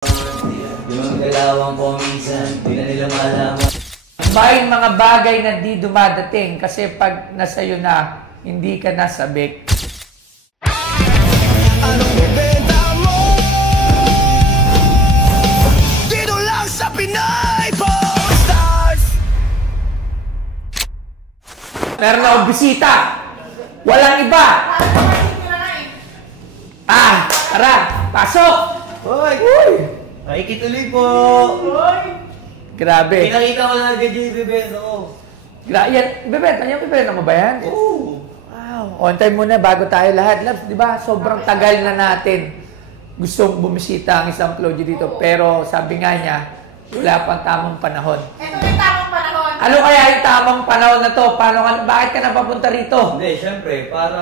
Yung galawang ko minsan, di na nila malaman. May mga bagay na di dumadating kasi pag nasa'yo na, hindi ka nasabik. Anong bibenta mo? Dito lang sa Pinay Pawn Stars! Meron akong bisita! Walang iba! Tara! Pasok! Hoy! Uy! Nakikituloy po! Grabe. Pinakita ko na agad yung ibibenta ko. Yan, ibebenta mo ba yan? Oo! Wow. On time muna bago tayo lahat. Labs, di ba? Sobrang tagal na natin gustong bumisita ang isang Floji dito. Pero sabi nga niya, wala pang tamang panahon. Ito yung tamang panahon. Ano kaya yung tamang panahon na to? Bakit ka napapunta rito? Hindi, syempre, para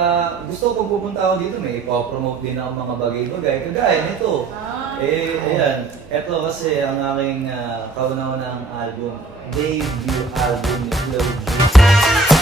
gusto ko pupunta ako dito, may ipopromote din ako mga bagay-bagay. Kagaya nito. Ayan. Ito kasi ang aking kauna-unang album, debut album ni Floji.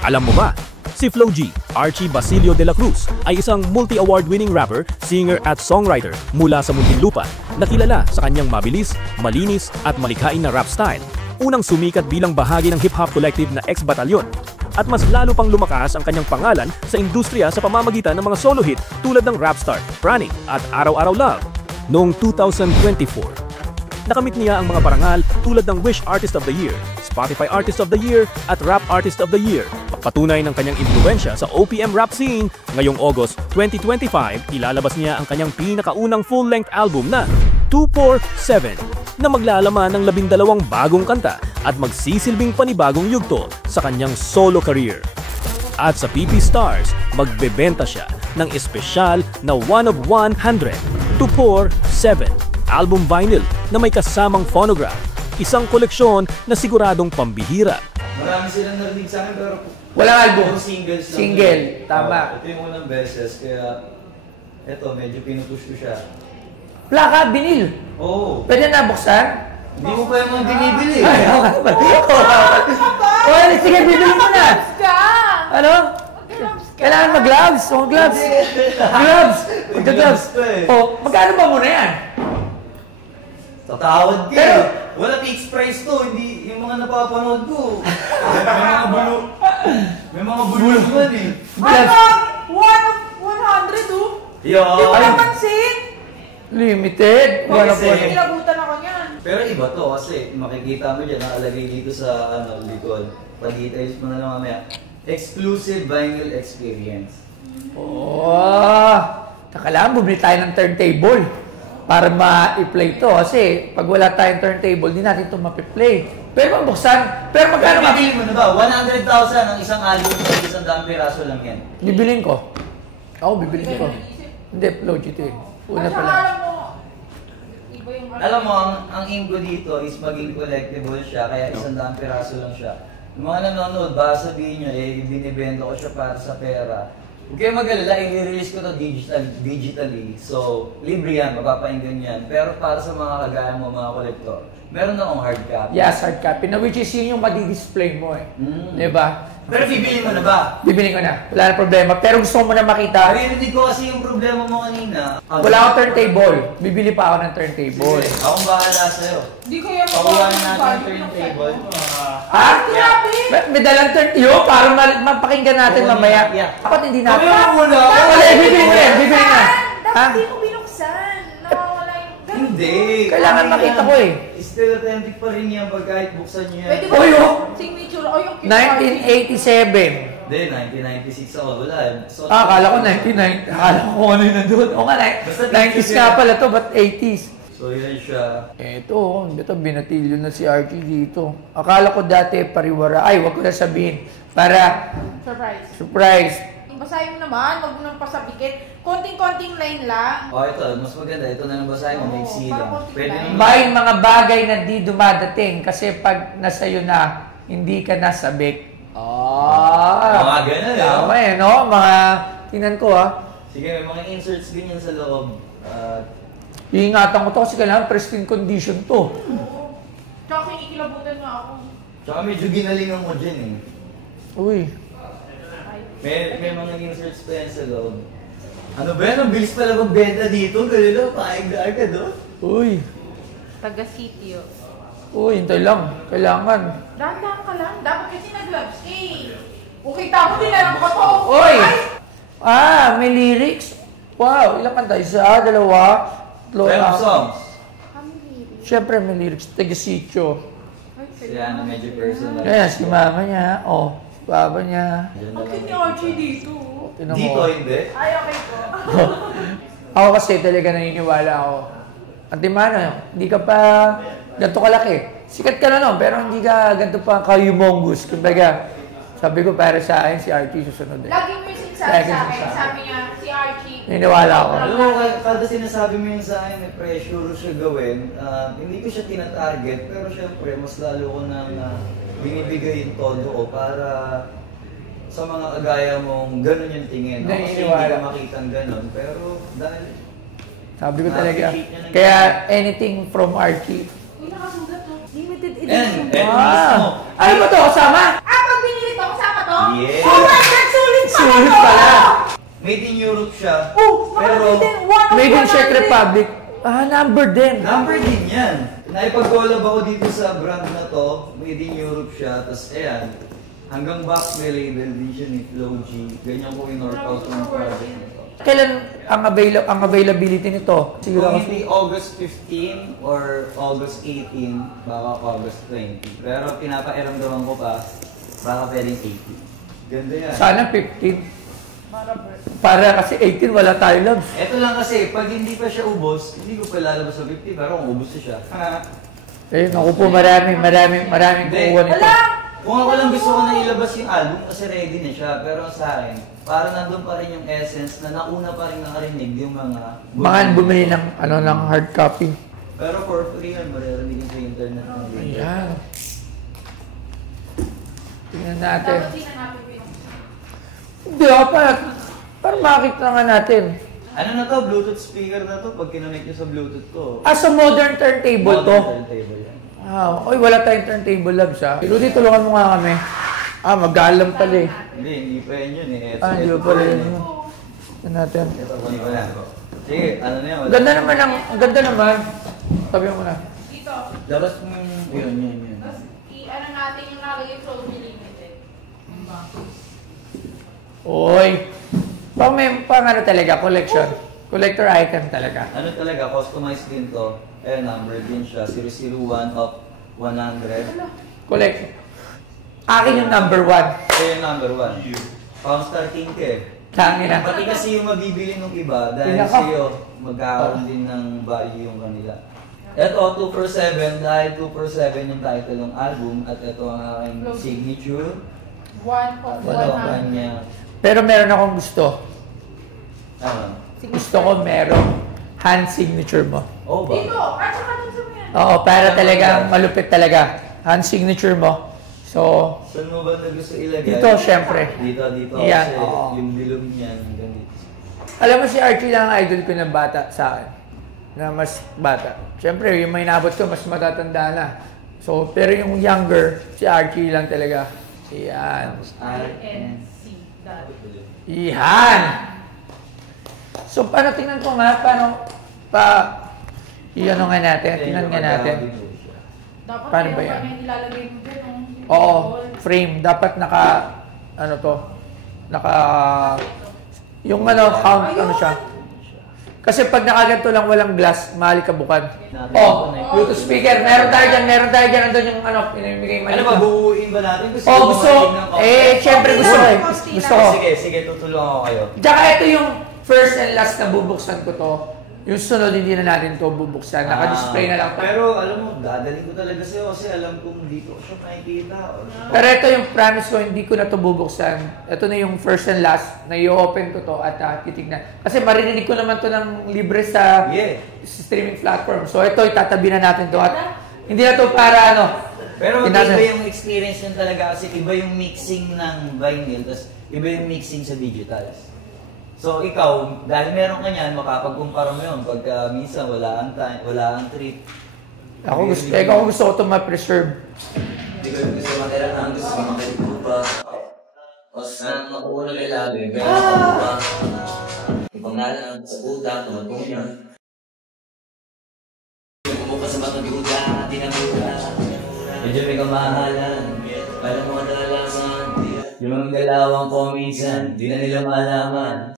Alam mo ba, si Floji, Archie Basilio de la Cruz, ay isang multi-award winning rapper, singer at songwriter mula sa Muntinlupa na kilala sa kanyang mabilis, malinis at malikhain na rap style. Unang sumikat bilang bahagi ng hip-hop collective na X-Batalyon. At mas lalo pang lumakas ang kanyang pangalan sa industriya sa pamamagitan ng mga solo hit tulad ng Rapstar, Praning at Araw-Araw Love. Noong 2024, nakamit niya ang mga parangal tulad ng Wish Artist of the Year, Spotify Artist of the Year at Rap Artist of the Year. Patunay ng kanyang impluwensya sa OPM rap scene, ngayong August 2025, ilalabas niya ang kanyang pinakaunang full-length album na 247 na maglalaman ng 12 bagong kanta at magsisilbing panibagong yugto sa kanyang solo career. At sa PP Stars, magbebenta siya ng espesyal na 1 of 100 247 album vinyl na may kasamang phonograph, isang koleksyon na siguradong pambihira. Marami silang narinig sa akin pero Walang album. Singles lang. Single, tama. Ito yung unang beses, kaya ito, medyo pinupush ko siya. Wala ka, binil. Oo. Pwede na buksan? Hindi mo pa yung mga binibili. Ay, okay, sige, bibili mo na. Ano? Kailangan mag-gloves. Gloves. Gloves. Magka-gloves. Oh, magkano ba muna yan? Tatawad ka. Wala fixed price to. Hindi yung mga napapanood ko. May mga bulu naman eh. Ano? 1 of 100 oh? Yo. Hindi ko napansin. Limited. Wala po. Kasi- Nilabutan ako niyan. Pero iba to kasi makikita mo dyan, nakalagay dito sa likod. Pa-details mo na lang mamaya. Exclusive vinyl experience. Oh, taka lang, bumili tayo ng turntable para ma-play to. Kasi pag wala tayong turntable, di natin ito ma-play. Pero mabuksan. Pero magkano ba? Bibili mo na ba? 100,000 ang isang album sa 100 piraso lang yan. Bibilin ko. Ako, bibilin ko. Hindi, Floji ito eh. Una pa lang. Alam mo, iba yung Alam mo, ang aim ko dito is maging collectible siya, kaya 100 piraso lang siya. Yung mga nanonood, baka sabihin nyo, binibenta ko siya para sa pera. Huwag kayo mag-alala, i-release ko to digitally. So, libre yan, mapapainggan yan. Pero para sa mga kagaya mo, mga kolektor, meron na akong hard copy. Yes, hard copy. Na which is yun yung madi-display mo eh. Diba? Pero bibili mo na ba? Bibilin ko na. Wala na problema. Pero gusto ko muna makita. Naririnig ko kasi yung problema mo kanina. Wala akong turntable. Bibili pa ako ng turntable. Sige, akong bahala sa'yo. Hindi ko yung Pakuhaan natin yung turntable. Ha? Grabe! May dalang turntable para mapakinggan natin Oo, mamaya. yeah. Dapat hindi natin. Mamaya muna. Wala, bibili na yan. Bibili na. Dapat Ha? hindi ko binuksan. Nawawala yung... Hindi. Kailangan makita ko eh. Still authentic pa rin yan pag kahit buksan nyo yan. Pwede ba? Oy, oh! Signature. O yung 1987. Hindi, 1996 ako. Wala. So, Akala ko 99. Akala ko kung ano yung nandun. O nga, Basta 90s nga pala to, but 80s. So, yun siya. Ito, binatilyo na si Archie dito. Akala ko dati pariwara. Ay, wag ko na sabihin. Para surprise. surprise. Basahin mo naman, wag mo nang pasabikit. Konting-konting line lang. Oh, ito. Mas maganda. Ito na lang basahin mo. May Oo, lang. parang Pwede konti naman. May mga bagay na di dumadating kasi pag nasa'yo na, hindi ka nasabik. Mga ganun, eh. Tama eh, no? Mga, tingnan ko ah. Sige, may mga inserts ganyan sa loob. Iingatan ko to kasi kailangan pristine condition to. Oo. Tsaka kinikilabutan nga ako. Tsaka medyo ginalingan mo dyan eh. Uy. May mga inserts pa yan sa loob. Ano ba yan? Ang bilis pala magbenta dito. Ganun, paigdaan ka doon. Uy. Taga-sitio. Uy, hintay lang. Kailangan. Dahan-dahan ka lang. Dapat kasi nag-gloves ka eh. Kung kita mo, dinalang ko to. Uy! Ay! May lyrics. Wow, ilang kanta? Isa, dalawa, tatlo. 12 songs. Siyempre may lyrics. Taga-sitio. Siya na medyo personal. Kaya si mama niya, si baba niya. Ang cute ni Archie dito. Tinan mo. Dito, hindi. Ay, okay po. Ako kasi talaga naniniwala ako. Ate Mano, hindi ka pa ganito kalaki. Sikat ka na no, pero hindi ka ganito pa ka-humongous. Kumbaga, sabi ko para sa akin, si Archie susunod eh. Lagi mo yung sinasabi sa akin. Sabi niya, si Archie. Naniniwala ako. Alam mo, kada sinasabi mo yun sa akin, may pressure siya gawin. Hindi ko siya tinatarget, pero syempre, mas lalo ko nang binibigay yung todo ko para sa mga kagaya mong ganun yung tingin. Ako kasi hindi ka makitang ganun, pero dahil Sabi ko talaga. Kaya anything from Archie. Uy, nakasulat to. Limited And edition. mismo. Ano ba to? Kasama? Pag binili to, kasama to? Yes. Oh my God, sulit pa Sulit to! pala. Made in Europe siya. Pero, Made in Czech Republic. Number din. Number din yan. Naipag-collab ako dito sa brand na to. Made in Europe siya. Tapos ayan, hanggang box may label din siya ni Flo G. Ganyan ko in-work out ng project nito. Kailan ang availability nito? Siguro Kung kasi hindi August 15 or August 18, baka August 20. Pero pinapairamdaman ko pa, baka pwedeng 18. Ganda yan. sana 15. Para kasi 18 wala tayo loves. Ito lang kasi, pag hindi pa siya ubos, hindi ko pa lalabas sa 50, pero kung ubos na siya. Eh, naku po, maraming Hindi. kukuha nito. Kung ako lang gusto ko na ilabas yung album kasi ready na siya, pero sa akin, parang nandun pa rin yung essence na nauna pa rin nakarinig yung mga... Mga bumili ng, ng hard copy. Pero for free yan, maririnig sa internet. Ayan. Tingnan natin. Dapat sinanapin ko yung... Hindi ako para makita nga natin. Ano na to? Bluetooth speaker na to pag kinonect nyo sa Bluetooth ko. As a modern turntable to. Modern turntable yan. Wow. Oy, wala tayong turntable labs ha. Rudy, tulungan mo nga kami. Mag-alam pala eh. Hindi pa yan yun eh. Hindi pa pala yun. Tignan natin. Ito, hindi pa na. Sige, ano na yan? Ang ganda naman. Sabi mo na. Dito. Labas mo yung... Yun. Tapos, i-ano natin yung nalagay Flow G Limited. Oy. Pang ano talaga, collection. Collector item talaga. Ano talaga, customized din to. Number din siya. 001 of 100. Collect. Akin yung number 1. Ito yung number 1. Pound starting ka eh. Tangin na. Pati kasi yung mabibili ng iba, dahil Pinaka- sa'yo, magkakaroon din ng value yung kanila. Ito, 2 for 7, dahil 2 for 7 yung title ng album, at ito ang aking signature. 1 of Ito, 100. kanya. Pero meron akong gusto. Ano? Gusto ko meron hand signature mo. Oh, ba? Dito! At saka dun sa mga. Oo, para talagang malupit talaga. Hand signature mo. So, Saan mo ba na gusto ilagay? dito syempre. Dito. Yan, Kasi oo. yung bilog niyan, hanggang dito. Alam mo si Archie lang ang idol ko ng bata sa akin. Na mas bata. Syempre, yung may nabot ko, mas matatanda na. So, pero yung younger, si Archie lang talaga. Yan. INC. Yan! So, paano tingnan ko nga, i-ano nga natin, tingnan nga natin. Dapat Paano ba meron yan? pa na nilalagay mo dyan. Oo, frame. Dapat yung count, ano siya. Kasi pag nakaganto lang walang glass, malikabukan. Bluetooth speaker. Meron tayo dyan. Andun yung pinamigay Ano ba, buuin ba natin? gusto. Syempre gusto ko eh. Gusto ko. Sige, tutulungan ko kayo. Tsaka ito yung first and last na bubuksan ko to. Yung sunod, hindi na natin to bubuksan. Naka-display na lang to. Pero alam mo, dadalhin ko talaga sa'yo kasi alam kong dito ko siya makikita. Pero ito yung promise ko, hindi ko na to bubuksan. Ito na yung first and last na i-open ko to at titignan. Kasi maririnig ko naman to ng libre sa streaming platform. So ito, itatabi na natin to at hindi na to para Pero iba yung experience yun talaga kasi iba yung mixing ng vinyl, tapos iba yung mixing sa digitals. So ikaw, dahil meron ka niyan, makapagkumpara mo yun pagka minsan wala ang trip. Ako gusto ko ito ma-preserve. Hindi ko gusto matira gusto ko makalimupa. O saan makuha na labi, pero sa pa. Ibang nalang sa puta, tumatong yan. Kumuha sa mga duda, tinamuda. Medyo may kamahalan, alam mo kadalasan. Yung mga galawang ko minsan, di na nila malaman.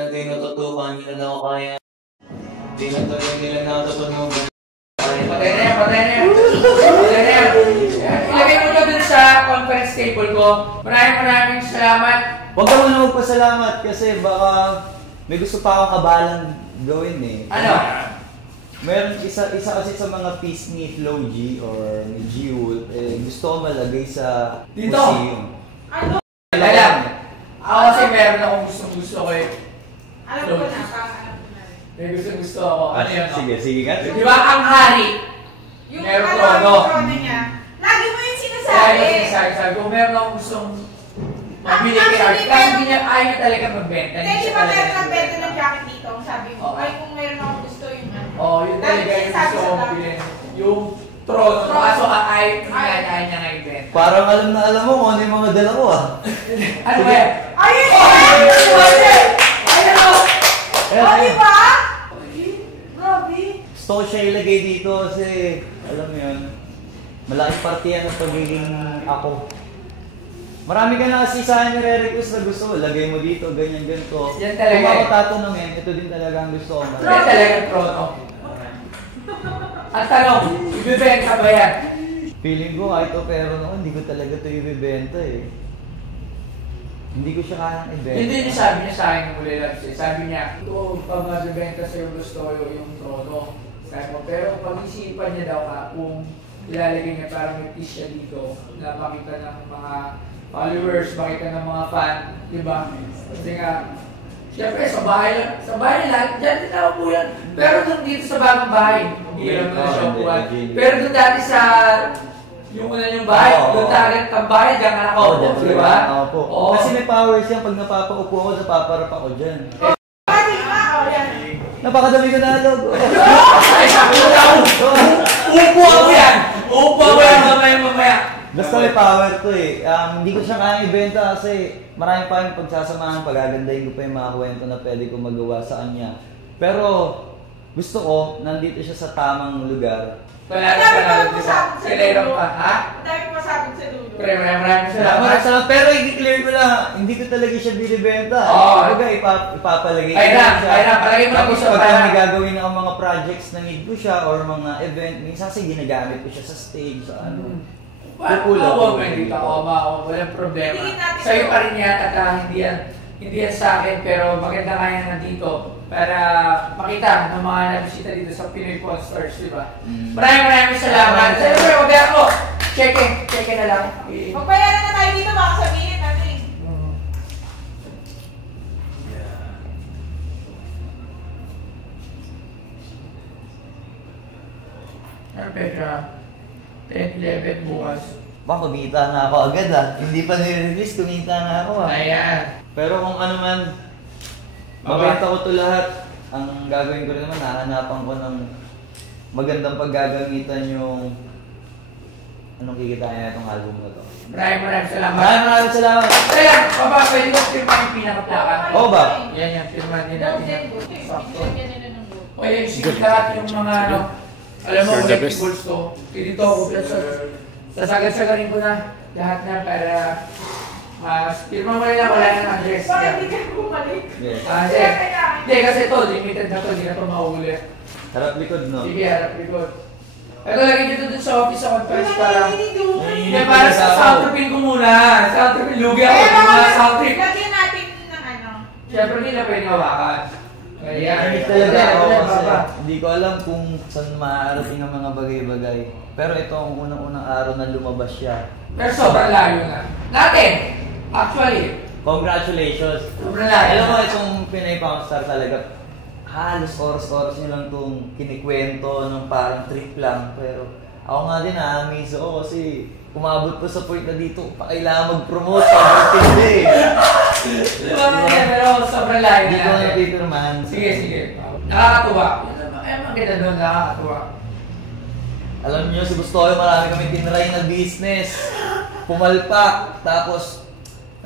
Hindi natutukan, hindi na ako kaya. Di na to yung nila natutunugan. Patay na yan. Ilagay mo ito dun sa conference table ko. Maraming salamat. Huwag ka muna magpasalamat kasi baka may gusto pa akong kabalang gawin eh. Ano? Meron isa kasi sa mga piece ni Flo G or ni G-Wool, gusto ko malagay sa dito? museum. Ano? Alam. Ako kasi meron akong gusto ko eh. Alam ko na, alam ko na rin. May gusto ako. Ano yun? Sige nga. Di ba ang hari? Yung Meron ano, trono. yung trono niya. Lagi mo yung sinasabi. Sabi ko, meron akong gustong mabili kay Art. Kasi hindi niya ayaw talaga magbenta. Hindi ba meron nagbenta ng jacket dito? Sabi mo, ay kung meron akong gusto yung ano. Oo, yun talaga yung gusto ko mabili. Yung trono. Kaso ayaw niya nga ibenta. Parang alam na alam mo kung ano yung mga dala ko ah. Ano ba yan? Ayun! Ayun o! O, diba? Grabe. Gusto ko siya ilagay dito kasi, alam mo yun, malaking partiyan ng pagiging ako. Marami ka na kasi sa akin nire-request na gusto ko, lagay mo dito, ganyan, ganito. Yan talaga Kung ako eh. tatanungin, ito din talaga ang gusto ko. Yan talaga ang trono. Ang tanong, ibibenta ba yan? Feeling ko kahit pero noon, hindi ko talaga ito ibibenta eh. Hindi ko siya kayang ibenta. Hindi niya sabi niya sa akin ng muli lang siya. Sabi niya, ito, pag mabibenta sa'yo gusto ko yung trono. Sabi mo, pero pag-isipan niya daw ka kung ilalagay niya parang may piece siya dito na makita ng mga followers, makita ng mga fan, di ba? Kasi nga, siyempre sa bahay lang, dyan din ako po yan. Pero doon dito sa bagong bahay, hindi lang na siya upuan. Pero doon dati sa yung una yung bahay, doon talagang tambahay, dyan nga nakaupo, di ba? Oo. Kasi may powers yan, pag napapaupo ako, napaparap ako dyan. Pati nga, o yan. Napakadami ko na alog. Ay, upo ako yan! Upo ako yan mamaya. Basta may power to eh. Hindi ko siya kayang ibenta kasi marami pa yung pagsasamahan, pagagandahin ko pa yung mga kwento na pwede ko magawa sa kanya. Pero gusto ko, nandito siya sa tamang lugar. Maraming masabog sa dulo. salamat. Pero i-clear ko lang, hindi ko talaga siya binibenta. Kumbaga ipapalagay ko siya. Palagay mo Tapos siya pagka may gagawin ako mga projects na need ko siya or mga event, minsan kasi ginagamit ko siya sa stage, sa ano. Walang problema. Sa'yo pa rin yan at hindi yan sa akin, pero maganda nga yan nandito para makita ng mga nabisita dito sa Pinoy Pawn Stores, di ba? Maraming salamat. Siyempre, wag ako. Check na lang. Magbayaran na tayo dito, baka sabihin natin. Petra, 10-11 bukas. Baka kumita na ako agad ah. Hindi pa nire-release, kumita na ako ah. Ayan. Pero kung ano man, mabenta ko to lahat. Ang gagawin ko rin naman, hahanapan ko ng magandang paggagamitan yung anong kikitain na itong album na to. Maraming salamat. Maraming salamat. Kaya, pwede ko firma yung pinakaplaka. Oo ba? Yan, firma din natin yan. Sakto. Sakto. O yan, sige lahat yung mga ano, alam mo, collectibles to. Dito ako, sasagad-sagarin ko na lahat na para firma mo nila, wala na address. Bakit hindi ka bumalik? Yes. Hindi, kasi ito, limited na to, hindi na ito maulit. Harap likod, no? Sige, harap likod. Ito lagi dito dun sa office sa conference para... Hindi Hindi, para sa soundtripping ko muna. Soundtripping, lugi ako. Yung mga soundtrip. Lagyan natin ng ano. Siyempre nila pwede hawakan. Kaya, Hindi talaga ako kasi hindi ko alam kung saan maarating ang mga bagay-bagay. Pero ito ang unang-unang araw na lumabas siya. pero sobrang layo na. Natin! Actually, Congratulations! sobrang layo. Alam mo, itong Pinoy Pawn Star talaga, halos oras-oras nyo lang itong kinikwento ng parang trip lang. Pero Ako nga din na-amaze ako kasi umabot ko sa point na dito, pa kailangan mag-promote, pag-tindi. Diba nga, pero sobrang layo Hindi ko natin. napipirman. Sige. Nakakatuwa. Maganda doon, nakakatuwa. Alam niyo, si Bustoyo, marami kami tinry na business. Pumalpak, tapos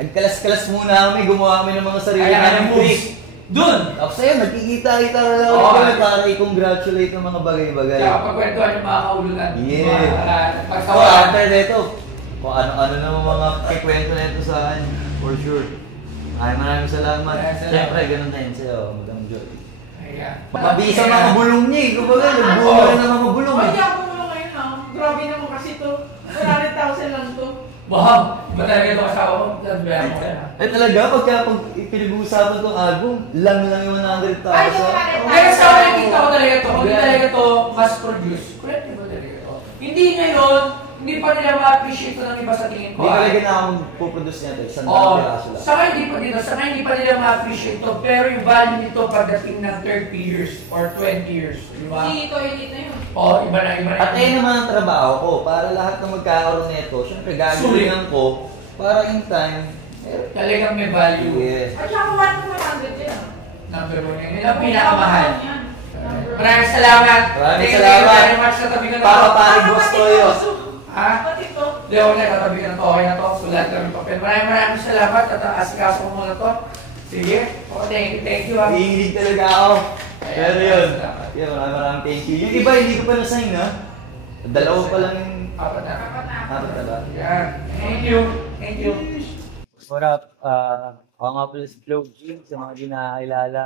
nagkalas-kalas muna kami, gumawa kami ng mga sarili ng moves. Doon! Tapos ayun, nagkikita-kita na lang kami para i-congratulate ng mga bagay-bagay. Kaya pagkwentuhan yung mga kaulunan. So after nito, kung ano-ano naman mga kikwento na ito sa akin, for sure. Maraming salamat. Siyempre, ganun din sa'yo, Madam Joy. Mabisa mga bulong niya eh. Kumbaga, nagbunga na mga bulong eh. Ay, ako mo ngayon ha. Grabe naman kasi to. 100,000 lang to. Wow! Ba talaga ito asawa ko? Sabihan mo yan ha? Eh talaga, pag pinag-uusapan itong album, lang yung 100,000. Ay, yung 100,000. Kaya sa akin, nakita ko talaga ito. Hindi talaga ito mass produce. Correct mo talaga ito. Hindi ngayon, hindi pa nila ma-appreciate ito ng iba sa tingin ko. Hindi talaga na akong puproduce niya ito. Isang Oo. piraso lang. Saka hindi pa dito. Saka hindi pa nila ma-appreciate ito. Pero yung value nito pagdating ng 30 years or 20 years. Di ba? Hindi ko edit na yun. Oo, iba na. At ayun naman ang trabaho ko. Para lahat ng magkakaroon nito, syempre gagawin ko para in time. Talagang may value. Yes. At saka 1,200 yan. Number 1 yan. Yun ang pinakamahal. Maraming salamat. Maraming Thank you salamat. very much sa tabi ko na to. Para paring Bustoyo. Ha? Pati to. Hindi ako na katabi ka na to. Okay na to. Sulat kami papel. Maraming salamat at asikaso ko muna to. Sige. Okay, thank you. Hihilig talaga ako. Pero yun. Yeah, maraming thank you. Yung iba hindi ko pa na-sign ha. Dalawa pa lang yung... Apat na. Apat na ba? Yan. Thank you. Thank you. What up? Ako nga pala si Flo G, sa mga di nakakilala.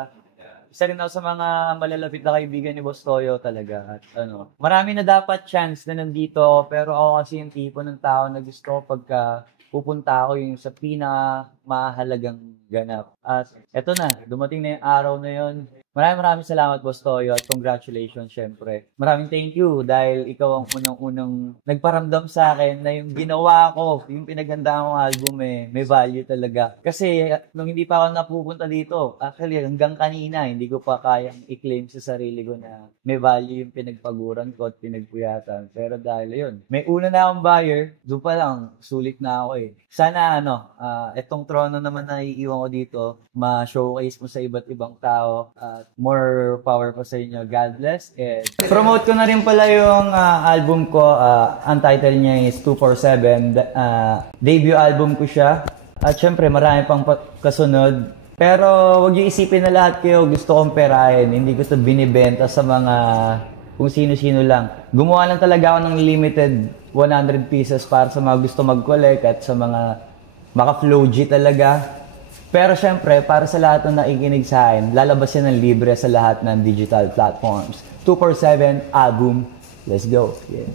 Isa rin ako sa mga malalapit na kaibigan ni Boss Toyo talaga. At marami na dapat chance na nandito ako, pero ako kasi yung tipo ng tao na gusto ko pagka pupunta ako yung sa pinakamahalagang ganap. At eto na, dumating na yung araw na yun. Maraming salamat, Boss Toyo, at congratulations, syempre. Maraming thank you dahil ikaw ang unang-unang nagparamdam sa akin na yung ginawa ko, yung pinagandaan kong album may value talaga. Kasi nung hindi pa ako napupunta dito, actually hanggang kanina, hindi ko pa kayang i-claim sa sarili ko na may value yung pinagpaguran ko at pinagpuyatan. Pero dahil yun, may una na akong buyer, doon pa lang, sulit na ako eh. Sana etong trono naman na iiwan ko dito, ma-showcase mo sa iba't ibang tao, more power pa sa inyo. God bless. Promote ko na rin pala yung album ko. Ang title niya is 247. Debut album ko siya. At syempre, marami pang kasunod. Pero wag niyo isipin na lahat kayo gusto kong perahin. Hindi ko ito binibenta sa mga kung sino-sino lang. Gumawa lang talaga ako ng limited 100 pieces para sa mga gusto mag-collect at sa mga maka-flow G talaga. Pero syempre, para sa lahat ng nakikinig sa akin, lalabas yan ng libre sa lahat ng digital platforms. 247 album. Let's go. Yeah.